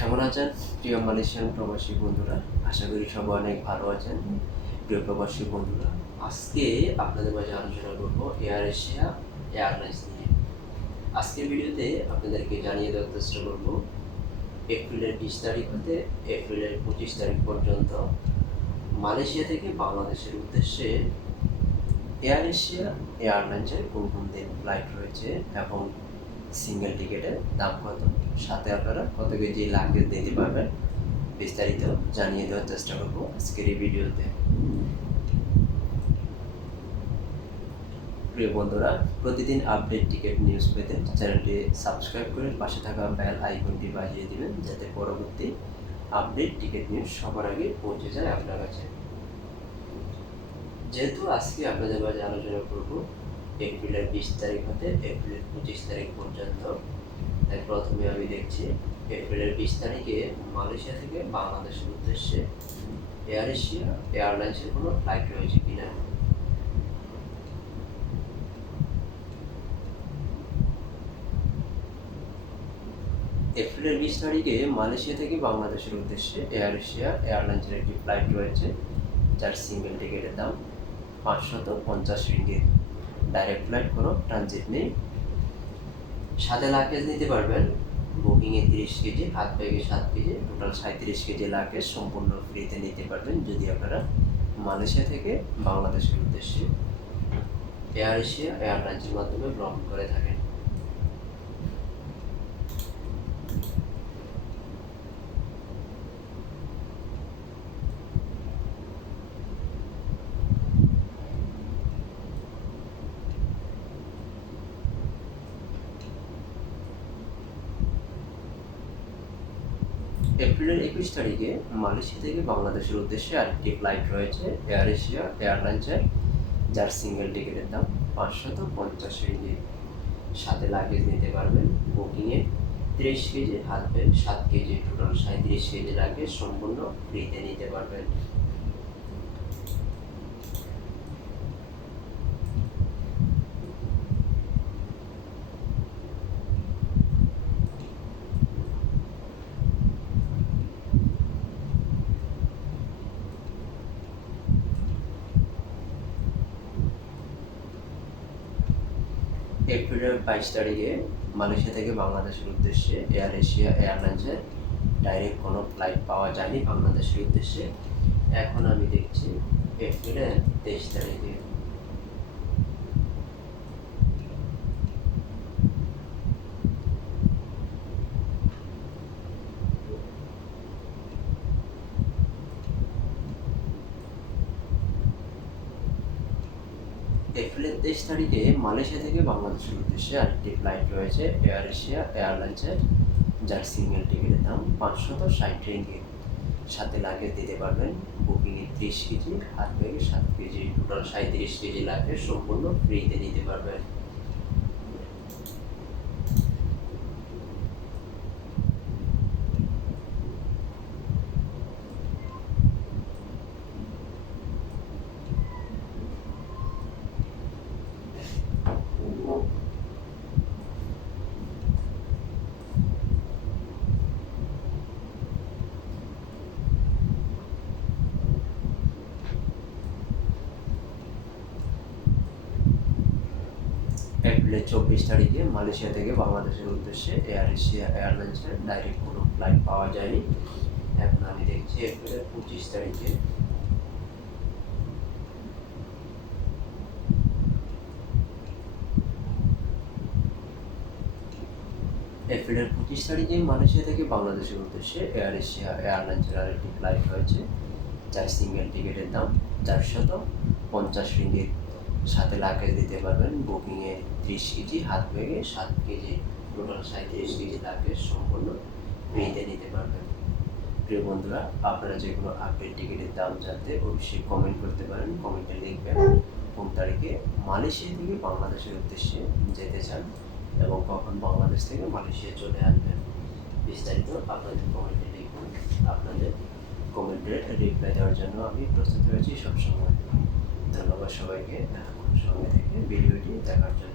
কেমন আছেন? প্রিয় মালয়েশিয়ান প্রবাসী বন্ধুরা, আশা করি সবাই অনেক ভালো আছেন। প্রিয় প্রবাসী বন্ধুরা, আজকে আপনাদের মাঝে আলোচনা করব এয়ার এশিয়া এয়ারলাইন্স নিয়ে। আজকের ভিডিওতে আপনাদেরকে জানিয়ে দেওয়ার চেষ্টা করব, এপ্রিলের বিশ তারিখ হতে এপ্রিলের পঁচিশ তারিখ পর্যন্ত মালয়েশিয়া থেকে বাংলাদেশের উদ্দেশ্যে এয়ার এশিয়া এয়ারলাইন্সের কোন কোন দিন ফ্লাইট রয়েছে এবং সিঙ্গেল টিকেটের দাম কত? সাথে আপনারা কত কেজি লাগেজ দিতে পারবেন? বিস্তারিত জানিয়ে দেওয়ার চেষ্টা করব আজকের এই ভিডিওতে। প্রিয় বন্ধুরা, প্রতিদিন আপডেট টিকিট নিউজ পেতে চ্যানেলটি সাবস্ক্রাইব করে পাশে থাকা বেল আইকনটি বাজিয়ে দিবেন, যাতে পরবর্তী আপডেট টিকিট নিউজ সবার আগে পৌঁছে যায় আপনার কাছে। যেহেতু আজকে আপনাদের মাঝে আলোচনা করব এপ্রিলের বিশ তারিখ হতে এপ্রিলের পঁচিশ তারিখ পর্যন্ত। তাই প্রথমে আমি দেখছি, এপ্রিলের বিশ তারিখে মালয়েশিয়া থেকে বাংলাদেশের উদ্দেশ্যে এয়ার এশিয়া এয়ারলাইন্সের কোনো ফ্লাইট রয়েছে কিনা? এপ্রিলের বিশ তারিখে মালয়েশিয়া থেকে বাংলাদেশের উদ্দেশ্যে এয়ার এশিয়া এয়ারলাইন্সের একটি ফ্লাইট রয়েছে, যার সিঙ্গেল টিকিটের দাম পাঁচশত পঞ্চাশ রিঙ্গিত। ডাইরেক্ট ফ্লাইট কোনো ট্রানজিট নেই। সাথে লাগেজ নিতে পারবেন। বুকিংয়ে তিরিশ কেজি হাত ব্যাগে সাত কেজি টোটাল সাঁত্রিশ কেজি লাগেজ সম্পূর্ণ ফ্রিতে নিতে পারবেন যদি আপনারা মালয়েশিয়া থেকে বাংলাদেশের উদ্দেশ্যে। এয়ার এশিয়া এয়ারলাইন্সের মাধ্যমে ভ্রমণ করে থাকেন। এপ্রিলের একুশ তারিখে মালয়েশিয়া থেকে বাংলাদেশের উদ্দেশ্যে আরেকটি ফ্লাইট রয়েছে এয়ার এশিয়া এয়ারলাইন্সের যার সিঙ্গেল টিকিটের দাম পাঁচশত পঞ্চাশ রিঙ্গিত। সাথে লাগেজ নিতে পারবেন বুকিংয়ে তিরিশ কেজি হাত সাত কেজি টোটাল সাঁত্রিশ কেজি লাগেজ সম্পূর্ণ ফ্রিতে নিতে পারবেন। এপ্রিলের বাইশ তারিখে মালয়েশিয়া থেকে বাংলাদেশের উদ্দেশ্যে এয়ার এশিয়া এয়ারলাইন্সের ডাইরেক্ট কোনো ফ্লাইট পাওয়া যায়নি বাংলাদেশের উদ্দেশ্যে। এখন আমি দেখছি এপ্রিলের তেইশ তারিখে। এপ্রিলের তেইশ তারিখে মালয়েশিয়া থেকে বাংলাদেশের উদ্দেশ্যে আরেকটি ফ্লাইট রয়েছে এয়ার এশিয়া এয়ারলাইন্সের যার সিঙ্গেল টিকিটের দাম পাঁচশত ষাট রিঙ্গিত সাথে লাগেজ দিতে পারবেন বুকিংয়ে ত্রিশ কেজি, হাত ব্যাগে সাত কেজি টোটাল সাঁত্রিশ কেজি লাগেজ সম্পূর্ণ ফ্রিতে নিতে পারবেন। এপ্রিলের চব্বিশ তারিখে মালয়েশিয়া থেকে বাংলাদেশের উদ্দেশ্যে এয়ার এশিয়া এয়ারলাইন্সের ডাইরেক্ট কোনো ফ্লাইট পাওয়া যায়নি। এখন আমি দেখছি এপ্রিলের পঁচিশ তারিখে। এপ্রিলের পঁচিশ তারিখে মালয়েশিয়া থেকে বাংলাদেশের উদ্দেশ্যে এয়ার এশিয়া এয়ারলাইন্সের আরেকটি ফ্লাইট রয়েছে যার সিঙ্গেল টিকিটের দাম চারশত পঞ্চাশ রিঙ্গিত। সাথে লাগেজ দিতে পারবেন। বুকিংয়ে ত্রিশ কেজি, হাত ব্যাগে সাত কেজি টোটাল সাঁত্রিশ কেজি লাগেজ সম্পূর্ণ ফ্রিতে নিতে পারবেন। প্রিয় বন্ধুরা, আপনারা যে কোনো আপডেট টিকিটের দাম জানতে অবশ্যই কমেন্ট করতে পারেন। কমেন্টে লিখবেন কোন তারিখে মালয়েশিয়া থেকে বাংলাদেশের উদ্দেশ্যে যেতে চান এবং কখন বাংলাদেশ থেকে মালয়েশিয়া চলে আসবেন। বিস্তারিত আপনাদের কমেন্টে লিখবেন আপনাদের কমেন্টে রিপ্লাই দেওয়ার জন্য আমি প্রস্তুত রয়েছি সবসময়। ধন্যবাদ সবাইকে। এতক্ষণ সঙ্গে থেকে ভিডিওটি দেখার জন্য